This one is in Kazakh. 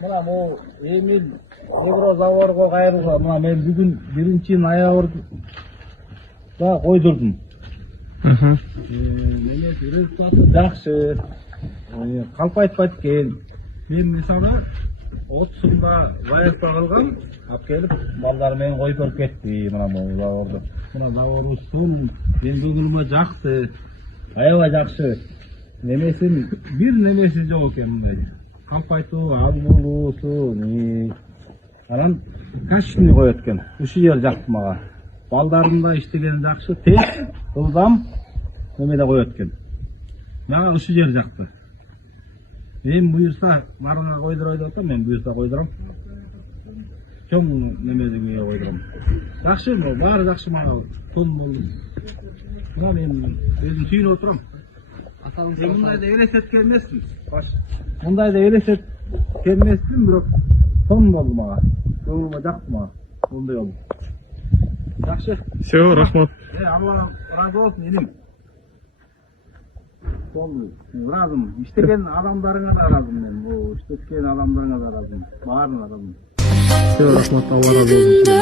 Мына могу Эмил Еврозаводго кайрылган. Мына мен бүгүн 1-ноябрда койдурдум. Результаты жакшы. Калп айтпайт экен. Мен мисалы 30-сында ваязда калгам, алып келип балдар менен коюп берип кетти. Мына могу заводду. Мына заводубуз сон, мен көңүлүмө жакты. Аябай жакшы. Немесин бир немеси жок экен мындай. Кампайтуу, албулуусу, анан качественный коет экен. Ушул жер жакты мага. Балдардын да иштеген жакшы, тез, ылдам немеде коет экен. Мага ушул жер жакты. Мен буюрса марына койдурой деп атам, мен буюрса койдурам. Чоң немеге койдурам. Жакшы, баары жакшы мага тон болду. Мына мен өзүм сүйүнүп отурам. Мындайда элестеткен эмесмин. Мындайда элестеткен эмесмин, бирок тон болду мага. Көңүлүмө жакты мага. Мындай болду. Жакшы. Все, рахмат. Алла разы болсун, иним. Разым. İşteken adamlarına da razım ben. Bu işteken adamlarına da razım. Bağırın razım. Все, рахмат, Алла разы болсун.